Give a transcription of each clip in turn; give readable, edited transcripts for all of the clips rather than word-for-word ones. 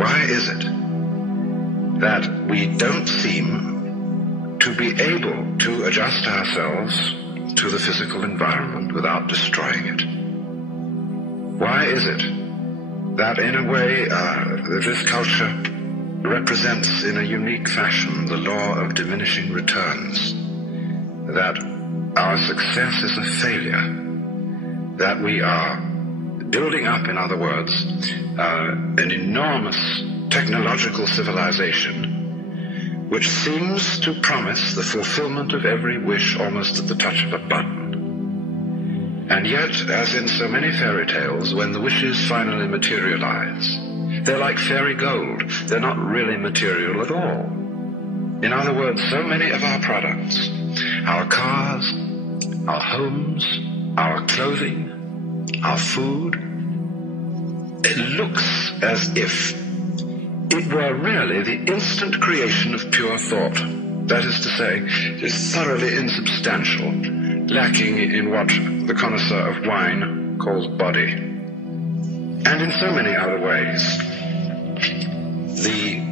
Why is it that we don't seem to be able to adjust ourselves to the physical environment without destroying it? Why is it that in a way this culture represents in a unique fashion the law of diminishing returns, that our success is a failure, that we are building up, in other words, an enormous technological civilization which seems to promise the fulfillment of every wish almost at the touch of a button. And yet, as in so many fairy tales, when the wishes finally materialize, they're like fairy gold. They're not really material at all. In other words, so many of our products, our cars, our homes, our clothing, our food, it looks as if it were really the instant creation of pure thought. That is to say, it is thoroughly insubstantial, lacking in what the connoisseur of wine calls body. And in so many other ways, the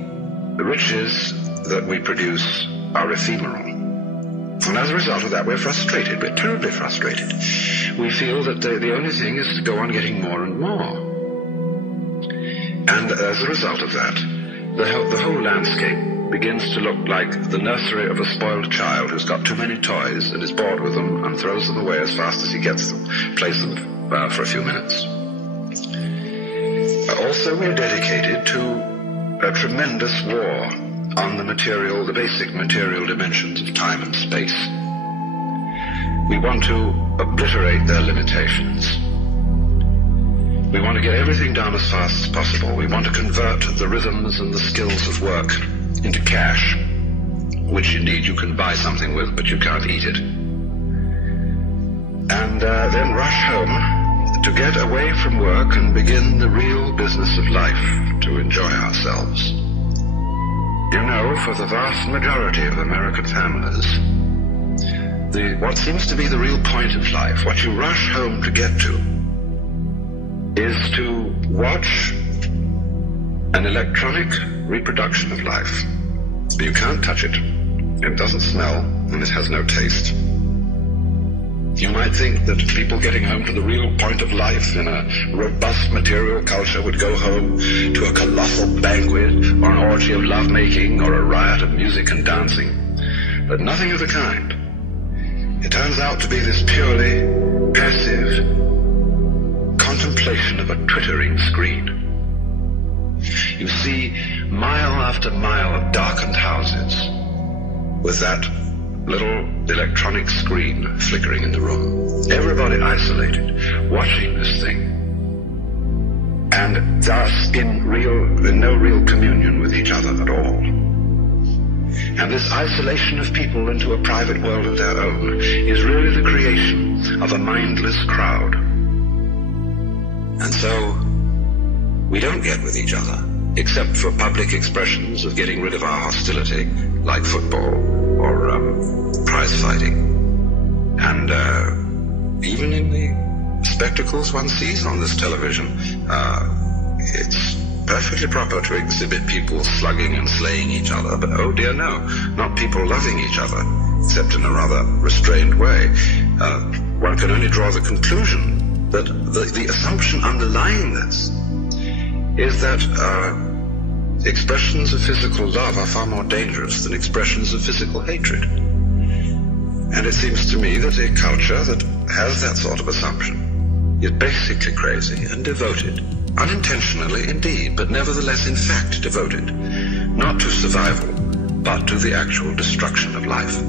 riches that we produce are ephemeral. And as a result of that, we're frustrated. We're terribly frustrated. We feel that the only thing is to go on getting more and more. And as a result of that, the whole landscape begins to look like the nursery of a spoiled child who's got too many toys and is bored with them and throws them away as fast as he gets them, plays them for a few minutes. Also, we're dedicated to a tremendous war on the basic material dimensions of time and space. We want to obliterate their limitations. We want to get everything done as fast as possible. We want to convert the rhythms and the skills of work into cash, which indeed you can buy something with, but you can't eat it. And then rush home to get away from work and begin the real business of life, to enjoy ourselves. You know, for the vast majority of American families, what seems to be the real point of life, what you rush home to get to, is to watch an electronic reproduction of life. You can't touch it. It doesn't smell, and it has no taste. You might think that people getting home to the real point of life in a robust material culture would go home to a colossal banquet or an orgy of lovemaking or a riot of music and dancing. But nothing of the kind. It turns out to be this purely passive contemplation of a twittering screen. You see mile after mile of darkened houses with that little electronic screen flickering in the room. Everybody isolated, watching this thing, and thus in no real communion with each other at all. And this isolation of people into a private world of their own is really the creation of a mindless crowd. And so we don't get with each other, except for public expressions of getting rid of our hostility, like football or prize fighting. And even in the spectacles one sees on this television, it's perfectly proper to exhibit people slugging and slaying each other, but oh dear no, not people loving each other, except in a rather restrained way. One can only draw the conclusion that the assumption underlying this is that expressions of physical love are far more dangerous than expressions of physical hatred. And it seems to me that a culture that has that sort of assumption is basically crazy and devoted, unintentionally indeed, but nevertheless in fact devoted, not to survival, but to the actual destruction of life.